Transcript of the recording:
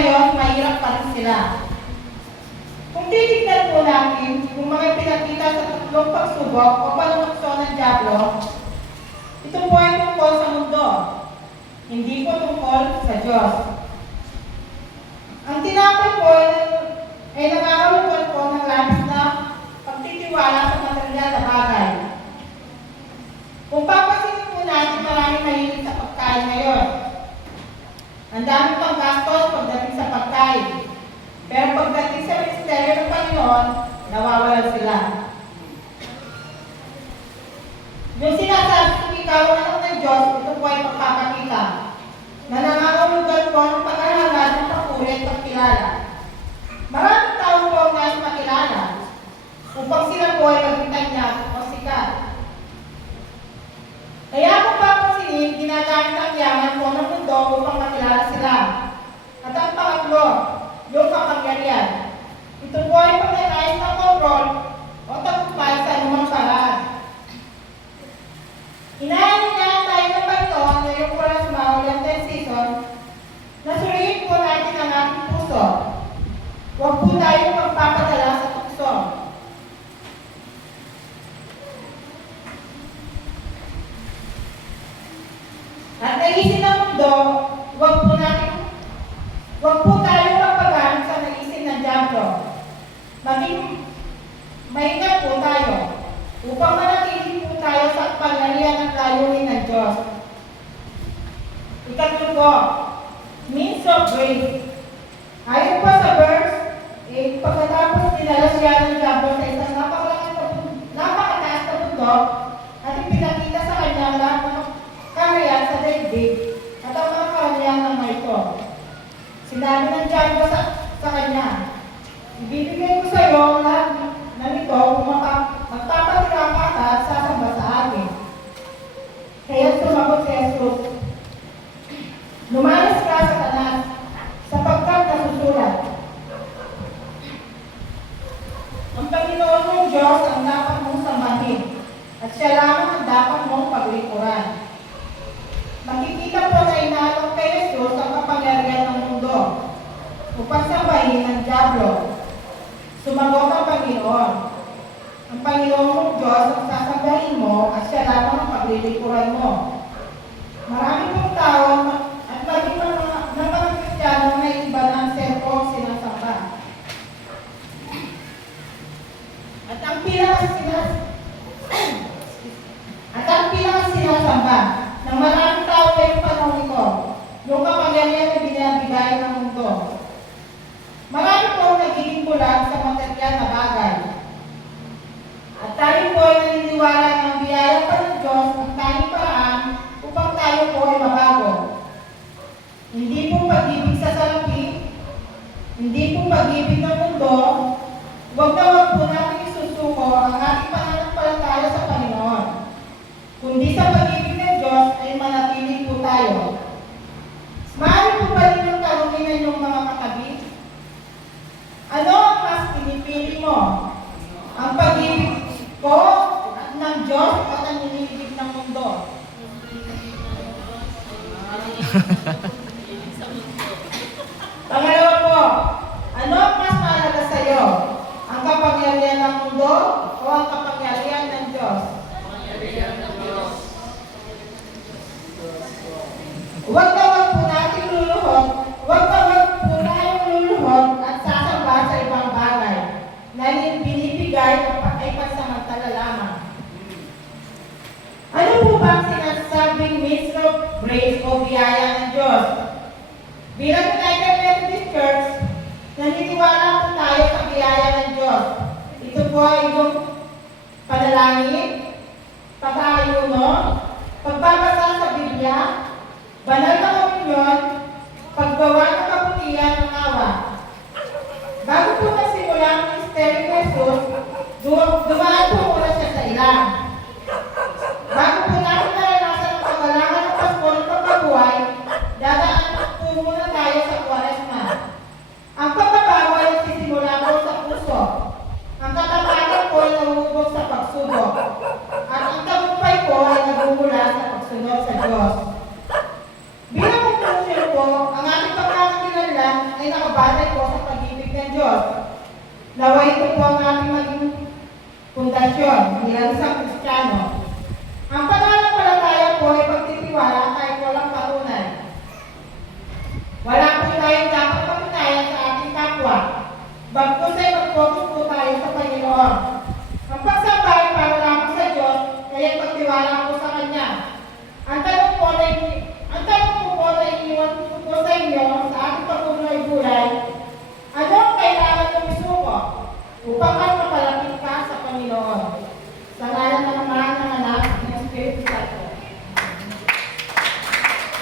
ngayon, mahirap pa rin sila. Kung titignan po natin kung mga pinakita sa tatlong pagsubok o panunokso ng Diablo, ito po ay tungkol sa mundo, hindi po tungkol sa Diyos. Ang tinapay po ay nangangahulugan po ng labis na pagtitiwala sa material na bagay. Kung papasinin po natin, maraming mahilig sa pagkain ngayon. Ang dami pang gastos pagdating sa pagkain. Pero pagdating sa misteryo ng Panginoon, nawawalan sila. Yung sinasabi kung ikaw ang anak ng Diyos, ito po ay magpapakita na nangangahulugan po ng pag-aralan ng papuri at pagkilala. Maraming tao po ang nais makilala upang sila po ay maging tanyag o sikat. Kaya kung papansinin, ginagamit ang yaman po ng mundo upang makilala sila. At ang pangatlo, yung kapangyarihan. Ito po ay pagnanais ng kontrol o tagumpay sa anumang paraan. Inaanyayahan tayo ng Panginoon ngayong Quaresma o Lenten season na suriin po natin ang ating puso. Huwag po tayong magpapadala sa tukso. At naisin ng mundo, huwag po tayong magpagamit sa naisin ng Diablo. Maging maingat po tayo upang manatili po tayo sa pangyarihan ng layunin ng Diyos. Ikatlo po, means of grace. Ayon po sa verse, pagkatapos dinala siya ng Diablo sa isang napakataas na bundok at ipinakita sa kanya ang lahat ng kaharian sa daigdig at ang mga kaharian ng marito. Sinabi ng Diablo sa kanya, ibibigay ko sa iyo ang lahat ng ito kung magpapatira ka at sasamba sa akin. Kaya sumagot si Jesus, lumayas ka, Satanas, sapagkat nasusulat, ang Panginoon mong Diyos ang dapat mong sambahin at siya lamang ang dapat mong paglikuran. Makikita po na inaalok kay Jesus ang kapangyarihan ng mundo upang sambahin ng Diablo. Sumagot ang Panginoon. Ang Panginoon mong Diyos ang sasambahin mo at siya lamang ang paglilikuran mo. Marami pong tao at maging ng mga Kristiyano na iba ng serpo sinasamba. At ang sinasamba ng maraming tao ngayong panahon ito, yung kapangyarihan na binibigay ng mundo. Marami po nagiging bulag sa material na bagay. At tayo po ay naniniwala ng biyaya pa ng Diyos ang tanging paraan upang tayo po ay mabago. Hindi po pag-ibig sa salapi, hindi po pag-ibig ng mundo, huwag na huwag po natin isusuko ang ating pananampalataya sa Panginoon. Kundi sa pag-ibig ng Diyos ay manatili po tayo. Maaari po ba ninyong tanungin yung mga katabi? Ano ang mas pinipili mo? Ang pag-ibig ko at ng Diyos at ang inibig ng mundo? Pangalawa po, ano ang mas mahalaga sa iyo? Ang kapangyarihan ng mundo o ang kapangyarihan ng Diyos? Huwag na huwag po natin luluhod, huwag na huwag po tayong luluhod at sasamba sa ibang bagay na binibigay ay pansamantala lamang. Ano po ba ang sinasabing means of grace o biyaya ng Diyos? Bilang United Methodist Church, naniniwala po tayo sa biyaya ng Diyos. Ito po ay yung panalangin, pag-aayuno, pagbabasa sa Biblia, banal na komunyon, paggawa ng kabutihan ng awa. Bago po nagsimula ang ministeryo ni Jesus, dumaan po muna siya sa ilang. Bago po natin naranasan ang pagkalangan ng Pasko ng pagkabuhay, dadaan po muna tayo sa Quaresma. Ang pagbabago ay nagsisimula po sa puso. Ang katapatan po ay nahuhubog sa pagsubok. At ang tagumpay po ay nagmumula sa pagsunod sa Diyos. Bilang conclusion po, ang ating pagkakakilanlan ay ay nakabatay po sa pag-ibig ng Diyos. Naway ito po ang ating maging pundasyon bilang isang Kristiyano. Ang panahon